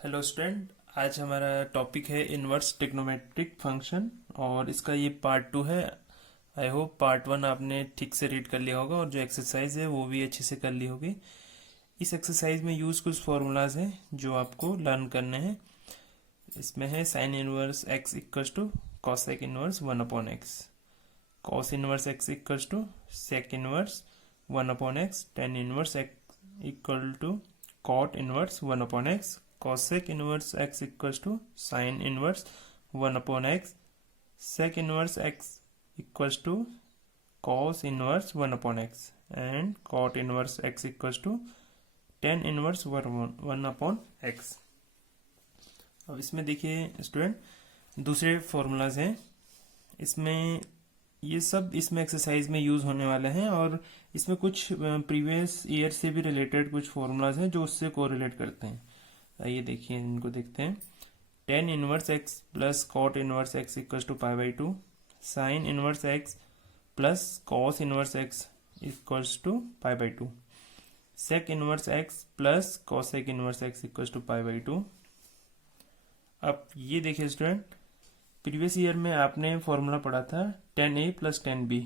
Hello student. आज हमारा topic है इनवर्स ट्रिग्नोमेट्रिक फंक्शन और इसका ये पार्ट 2 है। आई होप पार्ट 1 आपने ठीक से रीड कर लिया होगा और जो एक्सरसाइज है वो भी अच्छे से कर ली होगी। इस एक्सरसाइज में यूज कुछ फॉर्मूलाज हैं जो आपको लर्न करने हैं। इसमें है sine inverse x equals to cosec inverse 1/x, cos inverse x equals to sec inverse 1/x, tan inverse x equal to cot inverse 1/x, cosec inverse x equals to sin inverse 1/x, sec inverse x equals to cos inverse 1/x, and cot inverse x equals to tan inverse 1/x। अब इसमें देखिए student दूसरे formulas हैं। इसमें ये सब इसमें exercise में यूज होने वाले हैं और इसमें कुछ प्रीवियस ईयर से भी रिलेटेड कुछ फॉर्मूलाज हैं जो उससे कोरिलेट करते हैं। आइए देखिए, इनको देखते हैं। Tan inverse x plus cot inverse x equal to π/2, sine inverse x plus cos inverse x equals to π/2, sec inverse x plus cosec inverse x equals to π/2। अब ये देखिए स्टूडेंट, प्रीवियस ईयर में आपने फॉर्मूला पढ़ा था tan a plus tan b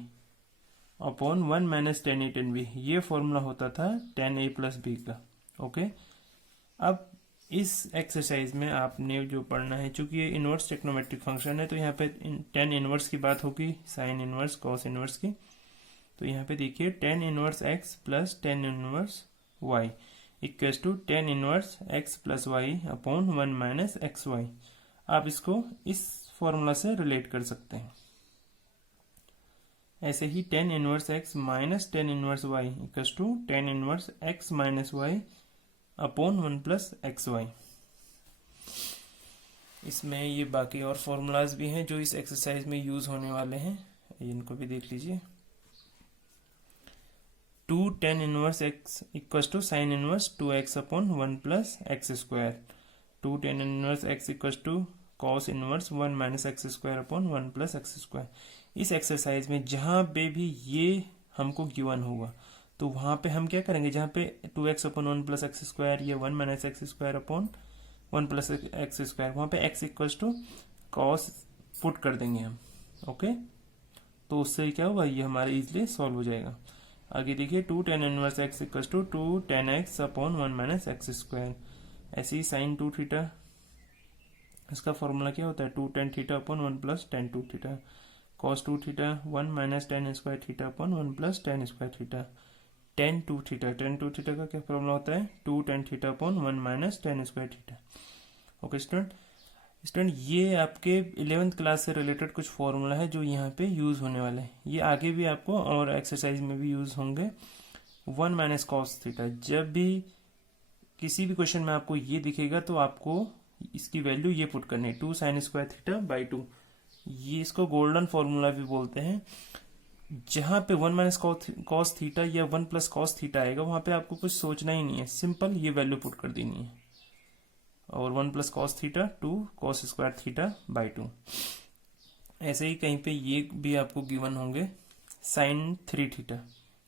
upon 1 minus tan a tan b। ये formula होता था tan a प्लस b का। ओके, अब इस एक्सरसाइज में आपने जो पढ़ना है, चूंकि ये इनवर्स ट्रिग्नोमेट्रिक फंक्शन है तो यहाँ पे टेन इनवर्स की बात होगी, साइन इनवर्स कॉस इनवर्स की। तो यहाँ पे देखिए tan inverse x plus tan inverse y equals to tan inverse x plus y upon 1 minus x y. आप इसको इस फॉर्मूला से रिलेट कर सकते हैं। ऐसे ही tan inverse x minus tan inverse y equals to tan inverse x minus y upon 1 plus x y. इसमें ये बाकी और फॉर्मूलाज भी हैं जो इस एक्सरसाइज में यूज होने वाले हैं, इनको भी देख लीजिए। Two tan inverse x equal to sine inverse 2x upon 1 plus x square, two tan inverse x equal to cos inverse 1 minus x square upon 1 plus x square. इस एक्सरसाइज में जहां पे भी ये हमको गिवन होगा तो वहां पे हम क्या करेंगे, जहां पे 2x upon 1 plus x square या 1 minus x square upon 1 plus x square, वहां पे x equals to cos put कर देंगे हम। ओके, तो उससे क्या होगा, ये हमारा इजिली सॉल्व हो जाएगा। आगे देखिए, two tan inverse x equals to two tan x upon 1 minus x square. ऐसे ही साइन 2 थीटा, इसका फॉर्मूला क्या होता है, two tan theta upon 1 plus tan 2 theta, cos 2 theta 1 minus tan square theta upon 1 plus tan square theta, tan 2 theta, tan 2 theta का क्या formula होता है, two tan theta upon 1 minus tan square theta. Okay student, ये आपके 11th class से related कुछ formula है जो यहाँ पे यूज होने वाले हैं। ये आगे भी आपको और एक्सरसाइज में भी यूज होंगे। 1 माइनस कॉस थीटा, जब भी किसी भी क्वेश्चन में आपको ये दिखेगा तो आपको इसकी वैल्यू ये पुट करनी है, 2 साइन स्क्वायर थीटा बाई 2। ये इसको गोल्डन फॉर्मूला भी बोलते हैं। जहां पे 1 माइनस कॉस थीटा या 1 प्लस कॉस थीटा आएगा वहां पे आपको कुछ सोचना ही नहीं है, सिंपल ये वैल्यू पुट कर देनी है। और 1 plus cos theta 2 cos square theta by 2। ऐसे ही कहीं पे ये भी आपको गिवन होंगे साइन 3 थीटा।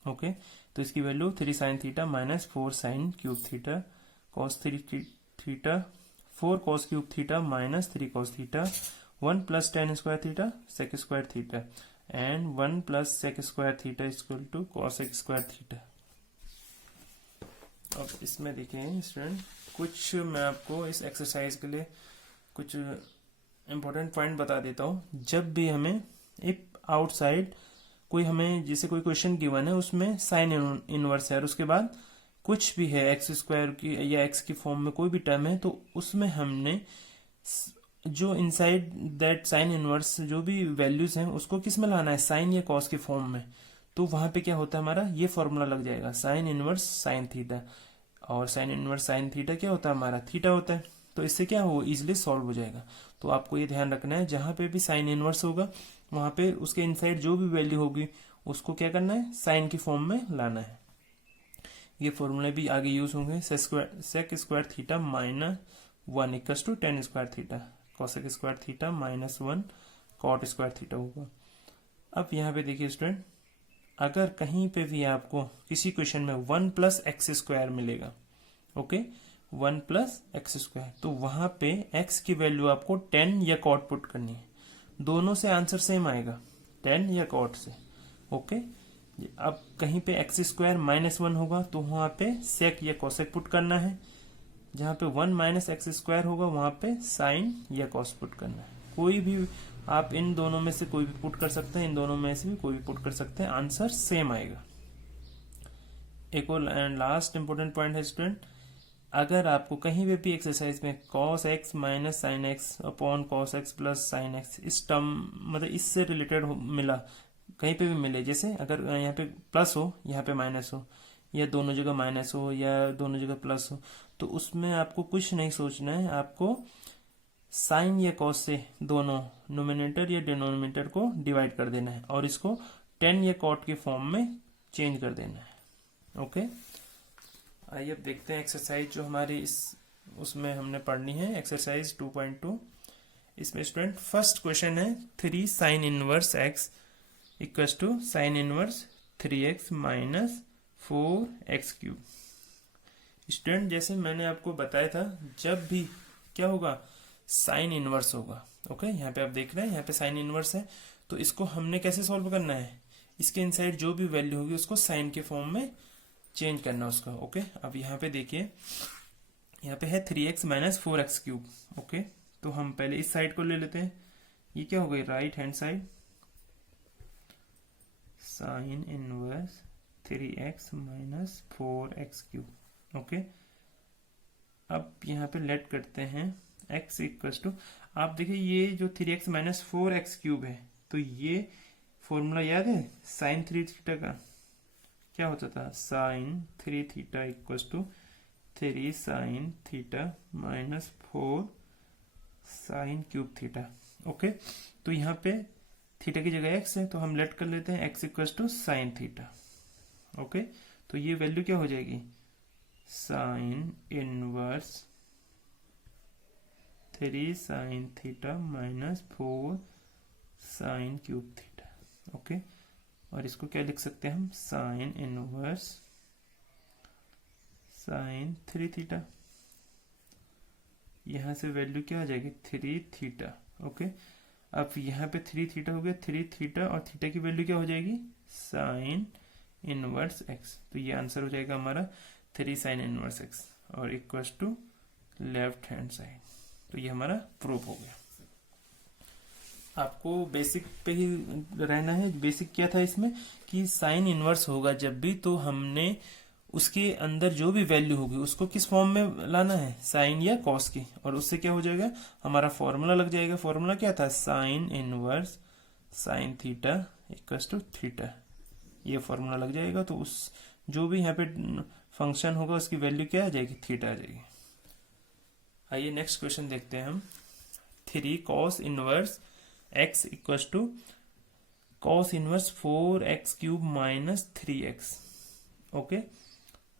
ओके, तो इसकी value 3 sine theta minus 4 sine cube theta, cos 3 theta 4 cos cube theta minus 3 cos theta, 1 plus tan square theta sec square theta, and 1 plus sec square theta equal to cosec square theta. अब इसमें देखिए student, कुछ मैं आपको इस exercise के लिए कुछ इंपॉर्टेंट पॉइंट बता देता हूँ। जब भी हमें एक आउटसाइड कोई हमें जैसे कोई क्वेश्चन गिवन है उसमें साइन इनवर्स है और उसके बाद कुछ भी है एक्स स्क्वायर की या एक्स की फॉर्म में कोई भी टर्म है, तो उसमें हमने जो इनसाइड दैट साइन इनवर्स जो भी वैल्यूज हैं उसको किस में लाना है, साइन या कॉस के फॉर्म में। तो वहां पे क्या होता है, हमारा ये फॉर्मूला लग जाएगा, साइन इनवर्स साइन थीटा। और साइन इनवर्स साइन थीटा क्या होता है, हमारा थीटा होता है। तो इससे क्या हो, इजिली सॉल्व हो जाएगा। तो आपको ये ध्यान रखना है, जहां पे भी साइन इनवर्स होगा वहां पे उसके इनसाइड जो भी वैल्यू होगी उसको क्या करना है, साइन की फॉर्म में लाना है। ये फॉर्मूले भी आगे यूज होंगे, sec square theta minus 1 equal to tan square theta, cosec square theta minus 1 cot square theta होगा। अब यहाँ पे देखिए स्टूडेंट, अगर कहीं पे भी आपको किसी क्वेश्चन में 1 प्लस एक्स स्क्वायर मिलेगा, ओके, 1 प्लस एक्स स्क्वायर, तो वहां पे x की वैल्यू आपको 10 या कॉट पुट करनी है। दोनों से आंसर सेम आएगा, 10 या कॉट से। ओके, अब कहीं पे एक्स स्क्वायर -1 होगा तो वहां पे सेक या कोसेक पुट करना है। जहां पे 1 माइनस एक्स स्क्वायर होगा वहां पे साइन या कॉस पुट करना है। कोई भी आप इन दोनों में से कोई भी पुट कर सकते हैं, इन दोनों में से भी कोई भी पुट कर सकते हैं, आंसर सेम आएगा। एक और एंड लास्ट इंपॉर्टेंट पॉइंट है स्टूडेंट, अगर आपको कहीं पे भी एक्सरसाइज में cos x minus sine x upon cos x plus sine x इस टर्म मतलब इससे रिलेटेड मिला, कहीं पे भी मिले, जैसे अगर यहाँ पे प्लस हो यहाँ पे माइनस हो, या दोनों जगह माइनस हो या दोनों जगह प्लस हो, तो उसमें आपको कुछ नहीं सोचना है, आपको साइन या कॉस से दोनों नोमिनेटर या डिनोमिनेटर को डिवाइड कर देना है और इसको 10 या कॉट के फॉर्म में चेंज कर देना है। ओके, आइए अब देखते हैं एक्सरसाइज जो हमारी इस उसमें हमने पढ़नी है, एक्सरसाइज 2.2। इसमें स्टूडेंट फर्स्ट क्वेश्चन है 3 sine inverse x equals to sine inverse 3x minus 4x cube. Student जैसे मैंने आपको बताया था, जब भी क्या होगा, साइन इनवर्स होगा। ओके, यहाँ पे आप देख रहे हैं यहाँ पे साइन इनवर्स है, तो इसको हमने कैसे सॉल्व करना है, इसके इनसाइड जो भी वैल्यू होगी उसको साइन के फॉर्म में चेंज करना उसका। ओके, अब यहाँ पे देखिए, यहाँ पे है 3x minus 4x cube. Okay, तो हम पहले इस साइड को ले लेते हैं, ये क्या हो गई, right hand side, sign inverse 3x minus 4x cube. Okay, अब यहाँ पे लेट करते हैं x इक्वल्स टू, आप देखिए ये जो 3x माइनस 4x क्यूब है, तो ये फॉर्मूला याद है साइन 3 थीटा का, क्या होता था, sine 3 theta equals to 3 sine theta minus 4 sine cube theta. Okay, तो यहाँ पे थीटा की जगह x है तो हम लेट कर लेते हैं x equals to sine theta. Okay, तो ये वैल्यू क्या हो जाएगी, sine inverse 3 sine theta minus 4 sine cube theta. Okay, और इसको क्या लिख सकते हैं हम, साइन इनवर्स साइन 3 थीटा, यहां से वैल्यू क्या आ जाएगी, 3 थीटा। ओके, अब यहाँ पे 3 थीटा हो गया, 3 थीटा और थीटा की वैल्यू क्या हो जाएगी, साइन इनवर्स एक्स, तो ये आंसर हो जाएगा हमारा 3 साइन इनवर्स एक्स और equals to left hand side. तो ये हमारा प्रूफ हो गया। आपको बेसिक पे ही रहना है। बेसिक क्या था इसमें कि साइन इनवर्स होगा जब भी, तो हमने उसके अंदर जो भी वैल्यू होगी उसको किस फॉर्म में लाना है, साइन या कॉस की, और उससे क्या हो जाएगा, हमारा फॉर्मूला लग जाएगा। फॉर्मूला क्या था, sine inverse sine theta equals to theta, ये फॉर्मूला लग जाएगा। तो उस जो भी यहाँ पे फंक्शन होगा उसकी वैल्यू क्या आ जाएगी, थीटा आ जाएगी। आइए नेक्स्ट क्वेश्चन देखते हैं हम, 3 cos inverse x equals to cos inverse 4x cube minus 3x। Okay,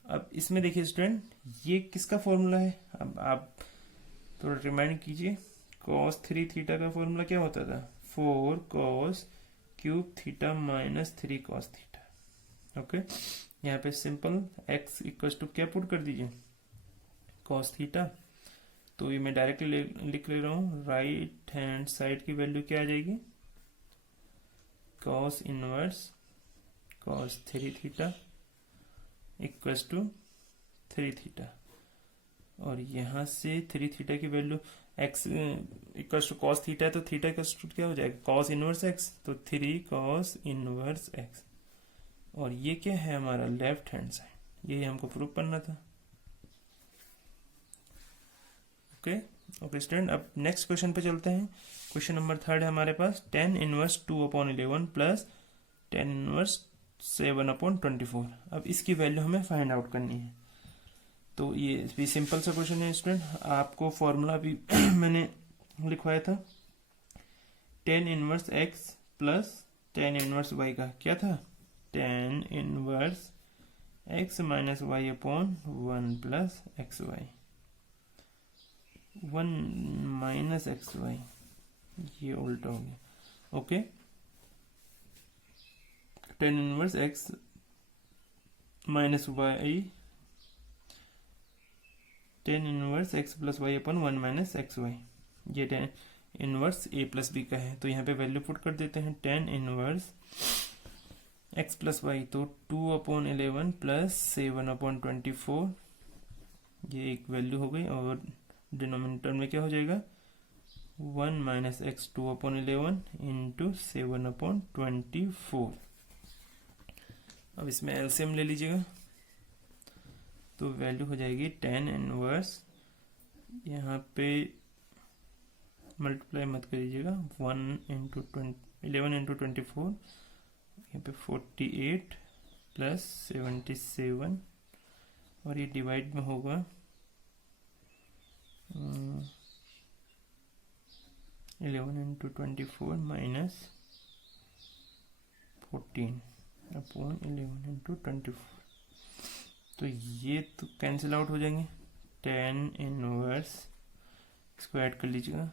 अब इसमें देखिए स्टूडेंट, ये किसका फॉर्मूला है, अब आप थोड़ा रिमाइंड कीजिए, कॉस 3 थीटा का फॉर्मूला क्या होता था, 4 cos cube theta minus 3 cos theta. Okay, यहाँ पे सिंपल x इक्वल्स टू क्या पुट कर दीजिए, कॉस थीटा, तो ये मैं डायरेक्टली लिख ले रहा हूँ, राइट हैंड साइड की वैल्यू क्या आ जाएगी, cos inverse cos 3 theta equals to 3 theta, और यहाँ से 3 थीटा की value x equals to cos theta है, तो थीटा का क्या हो जाएगा, कॉस इनवर्स x, तो 3 कॉस इनवर्स x, और ये क्या है हमारा लेफ्ट हैंड साइड, यही हमको प्रूव करना था। ओके ओके स्टूडेंट, अब नेक्स्ट क्वेश्चन पे चलते हैं। क्वेश्चन नंबर 3 है हमारे पास, 10 इनवर्स 2/11 प्लस 10 इनवर्स 7/24। अब इसकी वैल्यू हमें फाइंड आउट करनी है। तो ये भी सिंपल सा क्वेश्चन है स्टूडेंट, आपको फॉर्मूला भी मैंने लिखवाया था, 10 inverse x plus 10 inverse y का क्या था, 10 inverse x minus y upon 1 plus x y, 1 minus x y, ये उल्टा हो गया। Okay, 10 inverse x minus y tan inverse x plus y upon 1 minus x y, ये tan inverse a plus B का है। तो यहाँ पे वैल्यू पुट कर देते हैं, tan inverse x plus y, तो 2/11 प्लस 7/24, ये एक वैल्यू हो गई। और डिनोमिनेटर में क्या हो जाएगा, 1 माइनस एक्स 2/11 इंटू 7/24। अब इसमें एलसीएम ले लीजिएगा, तो वैल्यू हो जाएगी टेन इनवर्स, यहाँ पे मल्टीप्लाई मत करिएगा, 11 इंटू 24, यहाँ पे 48 प्लस 77, और ये डिवाइड में होगा 11 इंटू 24 माइनस 14/11 इंटू 24। तो ये तो कैंसिल आउट हो जाएंगे, टेन इनवर्स, इसको ऐड कर लीजिएगा,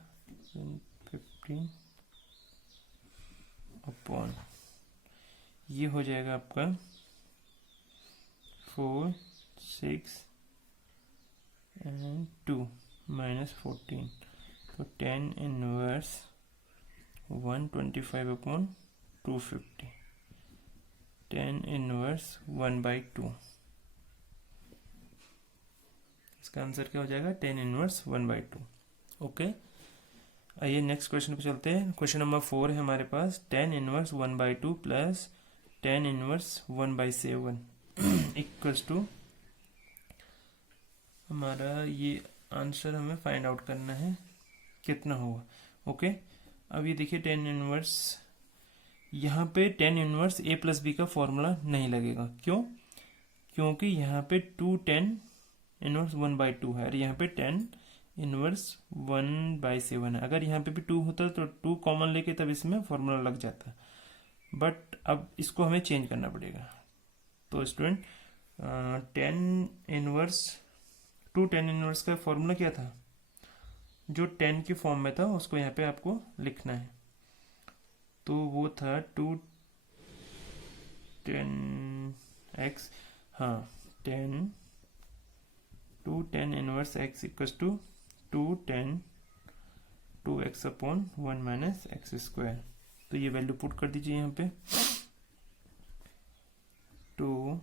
15 अपॉन, ये हो जाएगा आपका 4, 6 एंड 2 माइनस 14, तो टेन इनवर्स 125/250, टेन इनवर्स 1/2। इसका आंसर क्या हो जाएगा, टेन इनवर्स 1/2। ओके, आइए नेक्स्ट क्वेश्चन पे चलते हैं। क्वेश्चन नंबर 4 है हमारे पास, tan inverse 1/2 plus tan inverse 1/7 equals to, हमारा ये आंसर हमें फाइंड आउट करना है कितना होगा। ओके, अब ये देखिए टेन इनवर्स, यहाँ पे ten inverse a plus B का फॉर्मूला नहीं लगेगा, क्यों, क्योंकि यहाँ पे 2 टेन इनवर्स 1/2 है, और यहाँ पे टेन इनवर्स 1/7 है। अगर यहाँ पे भी 2 होता तो 2 कॉमन लेके तब इसमें फॉर्मूला लग जाता, बट अब इसको हमें चेंज करना पड़ेगा। तो student, tan inverse, 2 tan inverse का फॉर्मूला क्या था, जो 10 की फॉर्म में था उसको यहाँ पे आपको लिखना है, तो वो था 2 10x, हाँ 2 10 inverse x equals to 2 10 2x upon 1 minus x square. तो ये वैल्यू पुट कर दीजिए यहाँ पे, 2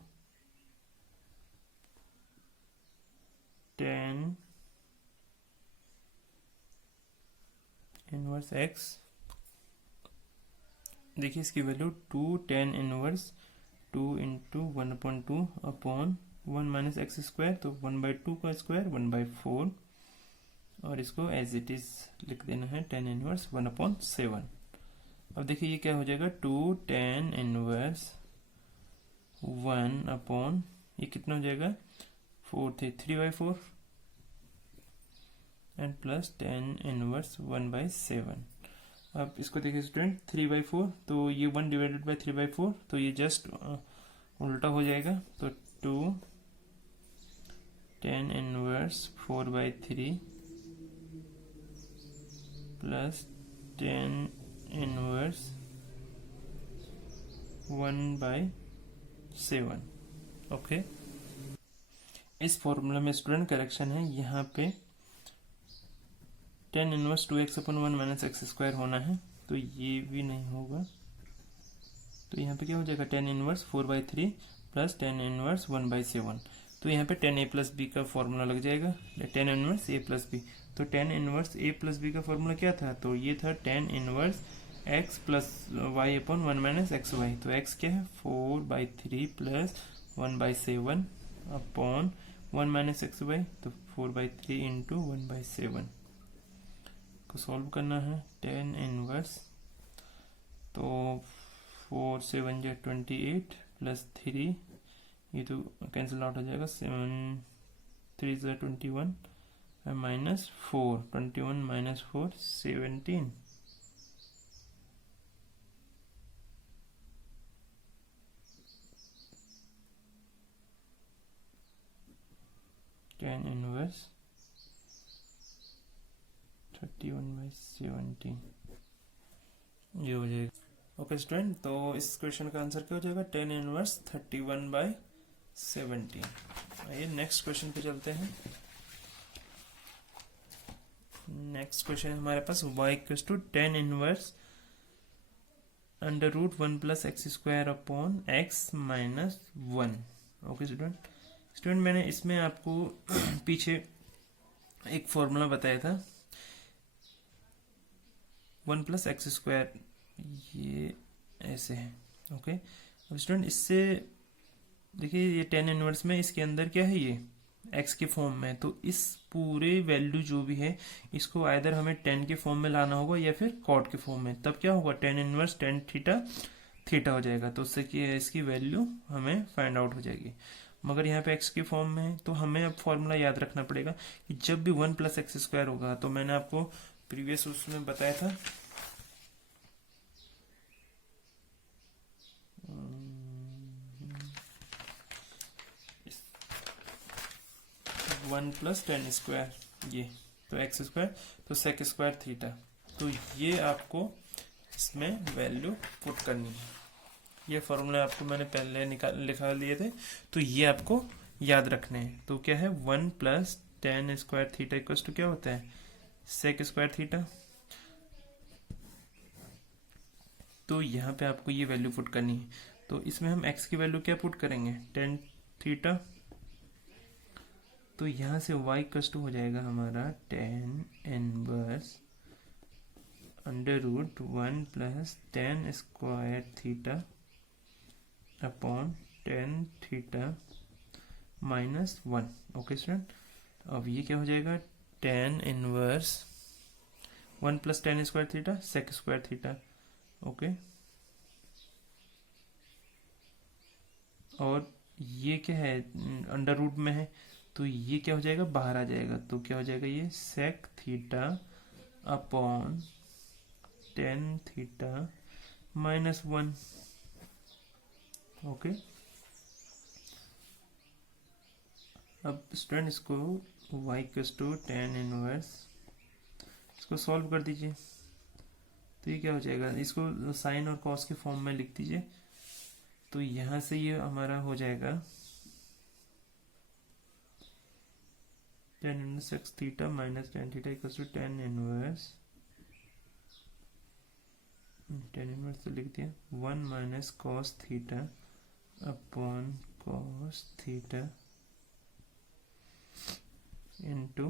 10 इनवर्स x, देखिए इसकी value 2 10 inverse 2 into 1/2 upon 1 minus x square, तो 1/2 का स्क्वायर 1/4, और इसको एज इट इज लिख देना है, 10 इनवर्स 1/7। अब देखिए ये क्या हो जाएगा, 2 10 इनवर्स 1 अपॉन, ये कितना हो जाएगा, 4 थे 3/4, एंड प्लस 10 इनवर्स 1/7। अब इसको देखिए स्टूडेंट, 3/4, तो ये 1 डिवाइडेड बाई 3/4, तो ये जस्ट उल्टा हो जाएगा, तो 2 10 इनवर्स 4/3 प्लस 10 इनवर्स 1/7। ओके, इस फॉर्मूला में स्टूडेंट करेक्शन है, यहाँ पे 10 इनवर्स 2x अपन 1 माइनस एक्स स्क्वायर होना है, तो ये भी नहीं होगा, तो यहाँ पे क्या हो जाएगा, 10 इनवर्स 4/3 प्लस 10 इनवर्स 1/7, तो यहाँ पे 10 a प्लस बी का फॉर्मूला लग जाएगा, 10 इनवर्स a प्लस बी। तो 10 इनवर्स a प्लस बी का फॉर्मूला क्या था, तो ये था 10 inverse x plus y upon 1 minus x y. तो x क्या है, 4/3 plus 1/7 upon 1 minus x y, तो 4/3 इंटू 1/7 को सॉल्व करना है। 10 इनवर्स, तो 4 7 जा 28 प्लस 3, ये तो कैंसिल आउट हो जाएगा, 7 3 जा 21 माइनस 4, 21 माइनस 4 17, टेन इनवर्स 31/17, ये हो जाएगा। ओके स्टूडेंट, तो इस क्वेश्चन का आंसर क्या हो जाएगा, 10 इनवर्स 31/17। आइए नेक्स्ट क्वेश्चन पे चलते हैं। नेक्स्ट क्वेश्चन है हमारे पास y equals to tan inverse under root one plus x square upon x minus one. Okay student मैंने इसमें आपको पीछे एक फॉर्मूला बताया था, वन प्लस एक्स स्क्वायर, ये ऐसे है। ओके अब स्टूडेंट इससे देखिए ये टेन इनवर्स में इसके अंदर क्या है, ये एक्स के फॉर्म में, तो इस पूरे वैल्यू जो भी है इसको आइदर हमें टेन के फॉर्म में लाना होगा या फिर कॉट के फॉर्म में, तब क्या होगा ten inverse tan theta theta हो जाएगा, तो उससे कि इसकी वैल्यू हमें फाइंड आउट हो जाएगी। मगर यहाँ पे एक्स के फॉर्म में है तो हमें अब फॉर्मूला याद रखना पड़ेगा कि जब भी वन प्लस एक्स स्क्वायर होगा, तो मैंने आपको प्रीवियस उसमें बताया था वन प्लस टेन स्क्वायर, ये तो एक्स स्क्वायर तो सेक स्क्वायर थीटा, तो ये आपको इसमें वैल्यू पुट करनी है। ये फॉर्मूला आपको मैंने पहले लिखा लिए थे, तो ये आपको याद रखने हैं। तो क्या है one plus tan square theta equals to क्या होता है सेक स्क्वायर थीटा। तो यहाँ पे आपको ये वैल्यू पुट करनी है, तो इसमें हम x की वैल्यू क्या पुट करेंगे टेन थीटा, तो यहाँ से y इक्वल्स टू हो जाएगा हमारा tan inverse under root one plus tan square theta upon tan theta minus one. Okay student, अब ये क्या हो जाएगा tan inverse one plus tan square theta sec square theta. Okay और ये क्या है अंडर रूट में है, तो ये क्या हो जाएगा बाहर आ जाएगा, तो क्या हो जाएगा ये sec theta upon tan theta minus one. Okay अब स्टूडेंट इसको y equals to tan inverse, इसको सॉल्व कर दीजिए, तो ये क्या हो जाएगा, इसको साइन और कॉस के फॉर्म में लिख दीजिए, तो यहाँ से ये हमारा हो जाएगा tan inverse x theta minus tan theta equals to tan inverse तो लिख दिया one minus cos theta upon cos theta into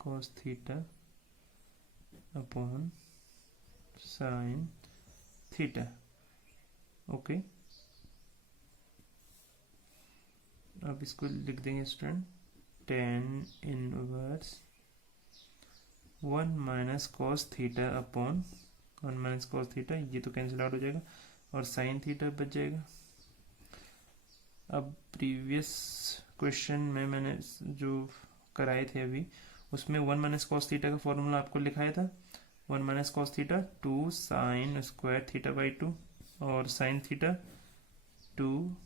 cos theta upon sine theta. Okay अब इसको लिख देंगे student tan inverse one minus cos theta upon one minus cos theta, ये तो cancel out हो जाएगा और साइन थीटा बच जाएगा। अब प्रीवियस क्वेश्चन में मैंने जो कराए थे अभी, उसमें वन माइनस कॉस थीटा का फॉर्मूला आपको लिखाया था, one minus cos theta two sine square theta by two, और sine theta two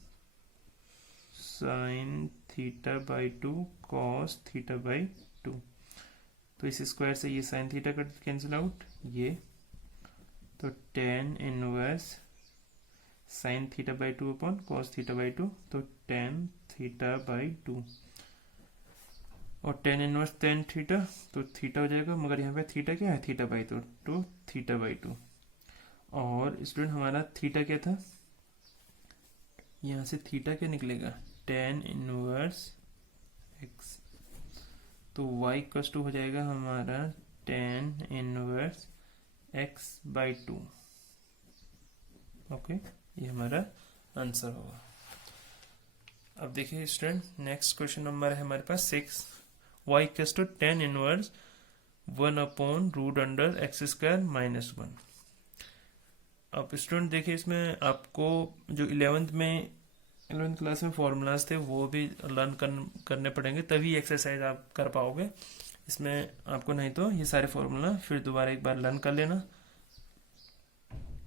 sine theta by two cos theta by two, तो इस स्क्वायर से ये साइन थीटा का कैंसिल आउट, ये तो tan inverse sine theta by two upon cos theta by two, तो tan theta by two, और tan inverse tan theta, तो थीटा हो जाएगा, मगर यहाँ पे थीटा क्या है थीटा बाई टू, तो थीटा बाई टू। और स्टूडेंट हमारा थीटा क्या था, यहाँ से थीटा क्या निकलेगा टेन इनवर्स एक्स, तो y इक्वल्स टू हो जाएगा हमारा tan inverse x by two. Okay ये हमारा आंसर होगा। अब देखिए स्टूडेंट नेक्स्ट क्वेश्चन नंबर है हमारे पास 6, y equals to tan inverse one upon root under x square minus one. अब स्टूडेंट देखिए इसमें आपको जो 11th क्लास में फॉर्मूलाज थे वो भी लर्न करने पड़ेंगे, तभी एक्सरसाइज आप कर पाओगे इसमें आपको, नहीं तो ये सारे फॉर्मूला फिर दोबारा एक बार लर्न कर लेना।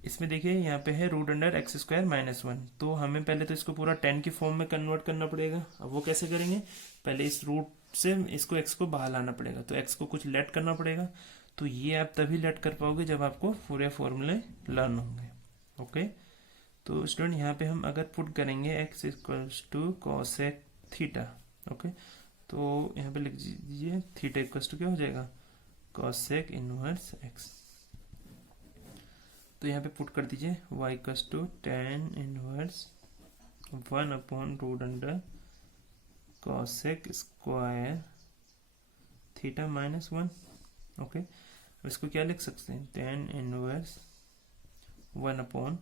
इसमें देखिए यहाँ पे है root under x square minus one, तो हमें पहले तो इसको पूरा 10 की फॉर्म में कन्वर्ट करना पड़ेगा। अब वो कैसे करेंगे, पहले इस रूट से इसको एक्स को बाहर लाना पड़ेगा, तो एक्स को कुछ लेट करना पड़ेगा, तो ये आप तभी लेट कर पाओगे जब आपको पूरे फॉर्मूले लर्न होंगे। ओके तो स्टूडेंट यहाँ पे हम अगर पुट करेंगे x equals to cosec theta, okay तो यहाँ पे लिख दीजिए थीटा इक्वल्स टू क्या हो जाएगा कॉसेक इनवर्स एक्स। तो यहाँ पे पुट कर दीजिए y equals to tan inverse 1/√अंडर कॉसेक स्क्वायर थीटा -1। ओके, अब इसको क्या लिख सकते हैं, टेन इनवर्स 1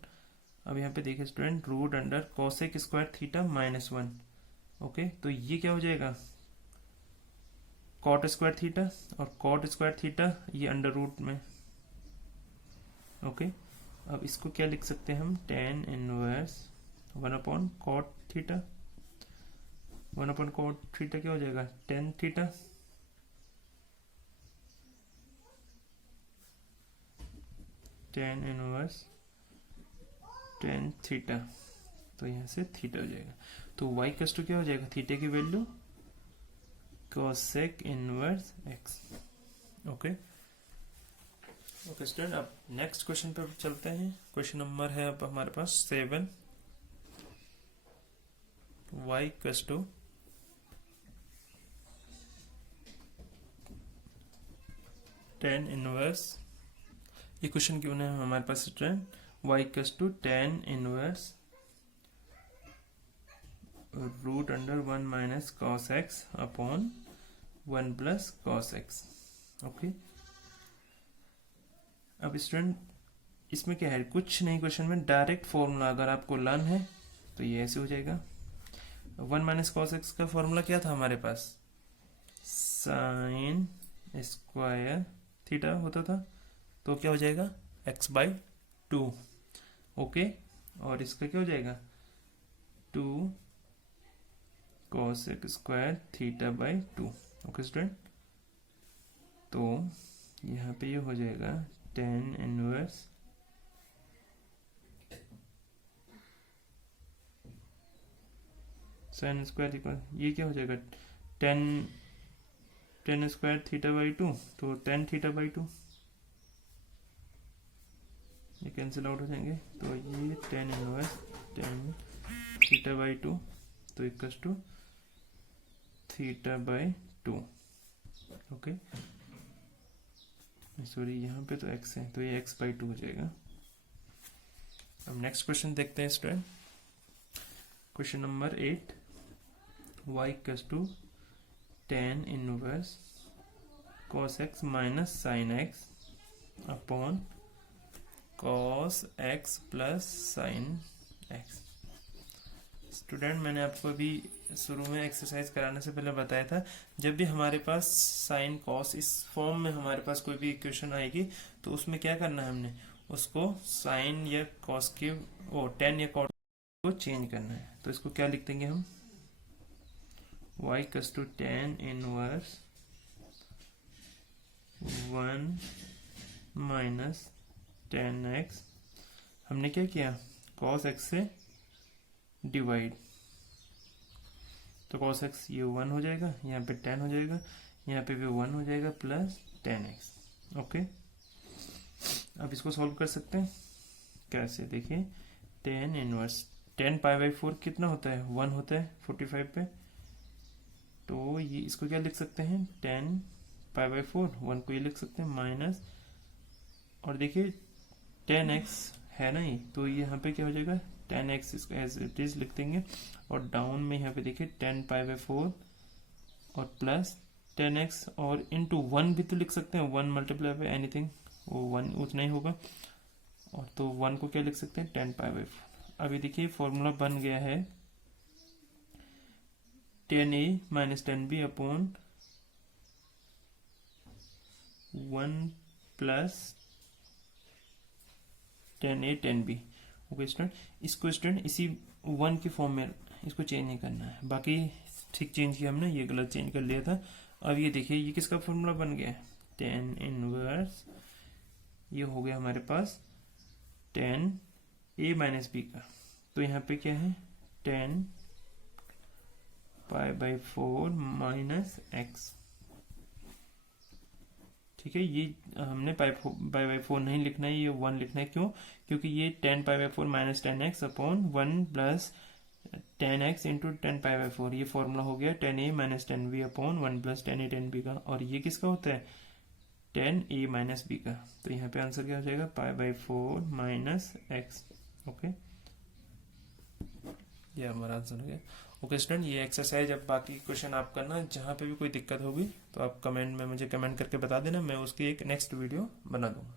अब यहाँ पे देखिए student √under cosec square theta -1। Okay, तो ये क्या हो जाएगा, कॉट स्क्वायर थीटा, और कॉट स्क्वायर थीटा ये अंडर रूट में। ओके, अब इसको क्या लिख सकते हैं हम, टेन इनवर्स 1/कॉट थीटा। 1/कॉट थीटा क्या हो जाएगा, tan theta. Ten inverse tan theta, तो यहाँ से थीटा हो जाएगा। तो y कस टू क्या हो जाएगा, थीटा की value cosec inverse x। Okay okay student, अब नेक्स्ट क्वेश्चन पर चलते हैं। क्वेश्चन नंबर है अब हमारे पास 7। y कस टू टेन इनवर्स, ये क्वेश्चन क्यों है हमारे पास स्टूडेंट, y कस to tan inverse √1 minus cos x upon 1 plus cos x. Okay, अब स्टूडेंट इसमें क्या है, कुछ नहीं, क्वेश्चन में डायरेक्ट फॉर्मूला अगर आपको लर्न है तो ये ऐसे हो जाएगा। 1 माइनस कॉस एक्स का फॉर्मूला क्या था हमारे पास, साइन स्क्वायर थीटा होता था, तो क्या हो जाएगा x/2। ओके, और इसका क्या हो जाएगा 2 cosec स्क्वायर थीटा/2। ओके स्टूडेंट, तो यहाँ पे ये हो जाएगा tan inverse sine square equal, ये क्या हो जाएगा टेन स्क्वायर थीटा/2, तो टेन थीटा/2, ये कैंसिल आउट हो जाएंगे, तो ये टेन इनवर्स टेन थीटा/2, तो इक्वल्स टू थीटा/2। ओके, सॉरी यहाँ पे तो x है, तो ये x/2 हो जाएगा। अब नेक्स्ट क्वेश्चन देखते हैं student. Question number 8, y equals to tan inverse cos x minus sine x upon cos x plus sine x। Student, मैंने आपको अभी शुरू में एक्सरसाइज कराने से पहले बताया था, जब भी हमारे पास साइन कॉस इस फॉर्म में हमारे पास कोई भी इक्वेशन आएगी तो उसमें क्या करना है, हमने उसको साइन या कॉस के टेन या कॉट को चेंज करना है। तो इसको क्या लिख देंगे हम, y equals to tan inverse 1 minus tan x, हमने क्या किया, कॉस एक्स से डिवाइड, तो cos x ये 1 हो जाएगा, यहाँ पे 10 हो जाएगा, यहाँ पे भी 1 हो जाएगा प्लस 10x। ओके, अब इसको सॉल्व कर सकते हैं कैसे, देखिए टेन इनवर्स 10π/4 कितना होता है, 1 होता है 45 पे, तो ये इसको क्या लिख सकते हैं, 10π/4, 1 को ये लिख सकते हैं माइनस, और देखिए 10x है ना ये, तो ये यहाँ पे क्या हो जाएगा 10x इसको एज इट इज लिख देंगे, और डाउन में यहाँ पे देखिए 10π/4 और प्लस 10x, और इनटू 1 भी तो लिख सकते हैं, 1 मल्टीप्लाई बाय एनीथिंग, वो 1 उतना ही होगा, और तो 1 को क्या लिख सकते हैं 10π/4। अभी देखिए फॉर्मूला बन गया है 10a minus 10b upon 1 plus 10a 10b। Okay student, इसको स्टूडेंट इसी 1 की फॉर्म में इसको चेंज नहीं करना है, बाकी ठीक चेंज किया हमने, ये गलत चेंज कर लिया था। अब ये देखिए ये किसका फॉर्मूला बन गया है, टेन इनवर्स, ये हो गया हमारे पास 10a माइनस b का, तो यहाँ पे क्या है 10π/4 माइनस x। ठीक है, ये हमने π/4 नहीं लिखना है, ये 1 लिखना है, क्यों, क्योंकि ये 10π/4 minus 10x upon 1 plus 10x into 10π/4, ये फॉर्मूला हो गया 10a minus 10b upon 1 plus 10a 10b का, और ये किसका होता है 10a माइनस बी का। तो यहाँ पे आंसर क्या हो जाएगा, π/4 माइनस एक्स। ओके, ये हमारा आंसर हो गया। ओके स्टूडेंट, ये एक्सरसाइज, अब बाकी क्वेश्चन आप करना। जहाँ पे भी कोई दिक्कत होगी तो आप कमेंट में मुझे कमेंट करके बता देना, मैं उसकी एक नेक्स्ट वीडियो बना दूंगा।